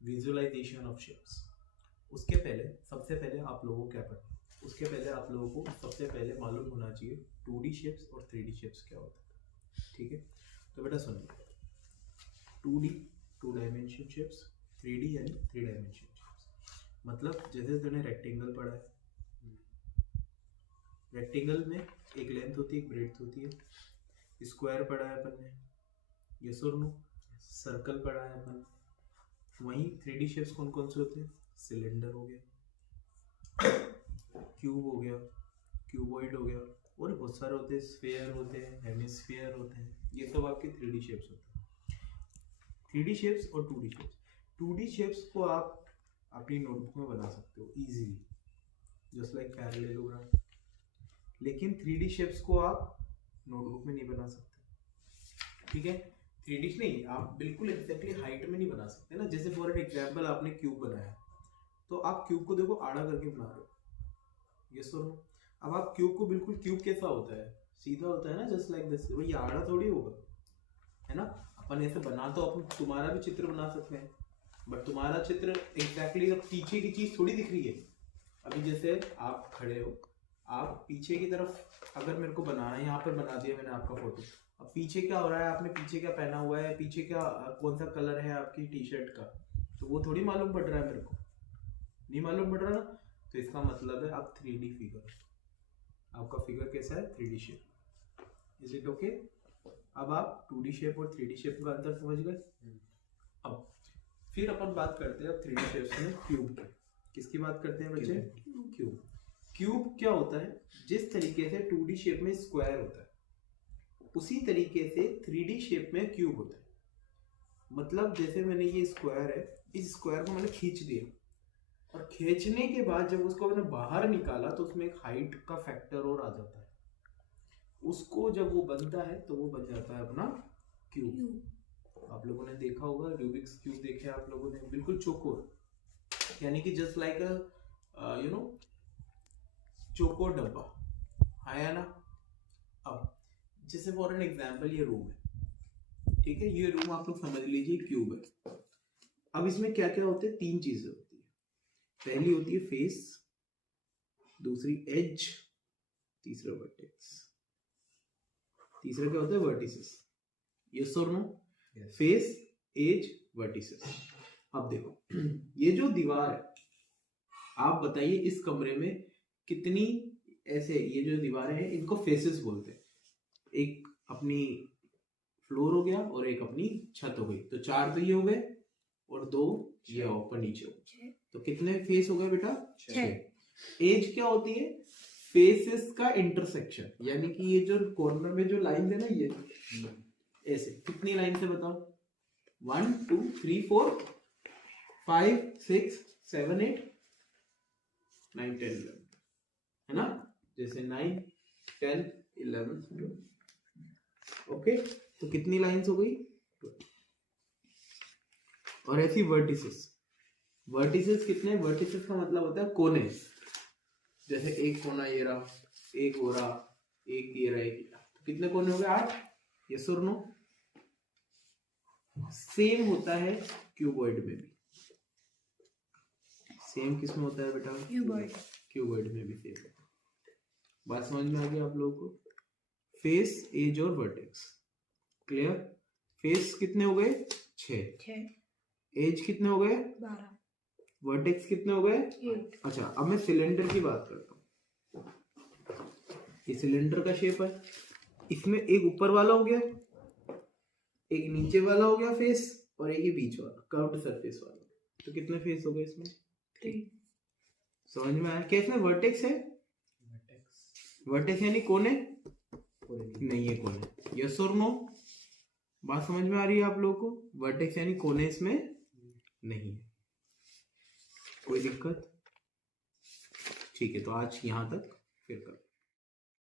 Visualisation of shapes. उसके पहले सबसे पहले आप लोगों को क्या पता है, उसके पहले आप लोगों को सबसे पहले मालूम होना चाहिए 2D शेप्स और 3D शेप्स क्या होता है। ठीक है, तो बेटा सुनिए, 2D 2 डायमेंशन शेप्स, 3D यानी 3 डायमेंशन शेप्स। मतलब जैसे तूने रेक्टेंगल पढ़ा है, रेक्टेंगल में एक लेंथ होती है एक ब्रेड्थ होती है। स्क्वायर पढ़ा है अपन ने, यस और नो। सर्कल पढ़ा है अपन। वहीं 3D शेप्स कौन कौन से होते हैं, सिलेंडर हो गया, क्यूब हो गया, क्यूबॉइड हो गया, और बहुत सारे होते हैं, स्फीयर होते हैं, हेमिस्फीयर होते हैं। ये सब आपके 3D शेप्स होते हैं। 3D शेप्स और 2D शेप्स। 2D शेप्स को आप अपनी नोटबुक में बना सकते हो इजीली, जस्ट लाइक पैरेललोग्राम। लेकिन 3D शेप्स को आप नोटबुक में नहीं बना सकते। ठीक है, 3D नहीं, आप बिल्कुल एग्जैक्टली हाइट में नहीं बना सकते ना। जैसे फॉर एग्जाम्पल आपने क्यूब बनाया, तो आप क्यूब को देखो आड़ा करके बना रहे हो, यस और नो। अब आप क्यूब को बिल्कुल, क्यूब कैसा होता है, सीधा होता है ना, जस्ट लाइक दिस। वो ये आड़ा थोड़ी होगा, है ना। अपन ऐसे बना तो अपन तुम्हारा भी चित्र बना सकते हैं, बट तुम्हारा चित्र एग्जैक्टली पीछे की चीज थोड़ी दिख रही है। अभी जैसे आप खड़े हो, आप पीछे की तरफ अगर मेरे को बनाना है, यहाँ पर बना दिया मैंने आपका फोटो। अब पीछे क्या हो रहा है, आपने पीछे क्या पहना हुआ है, पीछे क्या कौन सा कलर है आपकी टी शर्ट का, तो वो थोड़ी मालूम पड़ रहा है मेरे को, नहीं मालूम पड़ रहा ना। तो इसका मतलब है आप 3D फिगर, आपका फिगर कैसा है, 3D shape. Is it okay? अब आप 2D शेप और 3D शेप का अंतर समझ गए। अब फिर अपन बात करते हैं अब 3D शेप्स में क्यूब की। किसकी बात करते हैं बच्चे? क्यूब। क्यूब क्या होता है, जिस तरीके से 2D शेप में स्क्वायर होता है, उसी तरीके से 3D शेप में क्यूब होता है। मतलब जैसे मैंने ये स्क्वायर है, इस स्क्वायर को मैंने खींच दिया, और खींचने के बाद जब उसको मैंने बाहर निकाला तो उसमें एक हाइट का फैक्टर और आ जाता है। उसको जब वो बनता है तो वो बन जाता है अपना क्यूब। आप लोगों ने देखा होगा, रूबिक्स क्यूब देखे आप लोगों ने, बिल्कुल चौकोर, यानी कि जस्ट लाइक यू नो चौकोर डब्बा, है ना। अब जैसे फॉर एन एग्जाम्पल ये रूम है, ठीक है, ये रूम आप लोग समझ लीजिए क्यूब है। अब इसमें क्या क्या होते हैं, 3 चीजें होती है। पहली होती है फेस, दूसरी एज, तीसरा वर्टेक्स। तीसरा क्या होता है, वर्टिसेस। यस और नो? Face, edge, vertices. अब देखो ये जो दीवार है, आप बताइए इस कमरे में कितनी ऐसे, ये जो दीवारें हैं इनको फेसेस बोलते हैं। एक अपनी फ्लोर हो गया और एक अपनी छत हो गई, तो 4 तो ये हो गए और 2 ये ऊपर नीचे हो गए, तो कितने फेस हो गए बेटा? 6। एज क्या होती है, फेसेस का इंटरसेक्शन, यानी कि ये जो कॉर्नर में जो लाइन है ना, ये ऐसे कितनी लाइन से बताओ, 1 2 3 4 5 6 7 8 9 10 11, है ना। जैसे 9 10 11 12, ओके, तो कितनी लाइंस हो गई? 12। और ऐसी वर्टिसेस, वर्टिसेस कितने? वर्टिसेस का मतलब होता है कोने। जैसे एक कोना ये रहा, एक हो रहा, एक ये रहा, एक, तो कितने कोने हो गए? 8। यस और नो? सेम होता है क्यूबॉइड में भी। सेम किसमें होता है बेटा? क्यूबॉइड। क्यूबॉइड में भी सेम होता है। बात समझ में आ गई आप लोगों को? फेस, एज और वर्टेक्स, क्लियर। फेस कितने हो गए? 6। एज कितने हो गए? 12। वर्टेक्स कितने हो गए? 8। अच्छा, अब मैं सिलेंडर की बात करता हूँ। ये सिलेंडर का शेप है, इसमें एक ऊपर वाला हो गया, एक नीचे वाला हो गया फेस, और एक ही बीच वाला कर्व्ड सरफेस वाला। तो कितने फेस हो गए इसमें? 3। समझ में आया? क्या इसमें वर्टेक्स है? वर्टेक्स यानी कोने नहीं है, कोने। यस और नो? बात समझ में आ रही है आप लोगों को? वर्टेक्स यानी कोने इसमें नहीं है। कोई दिक्कत? ठीक है, तो आज यहां तक, फिर कर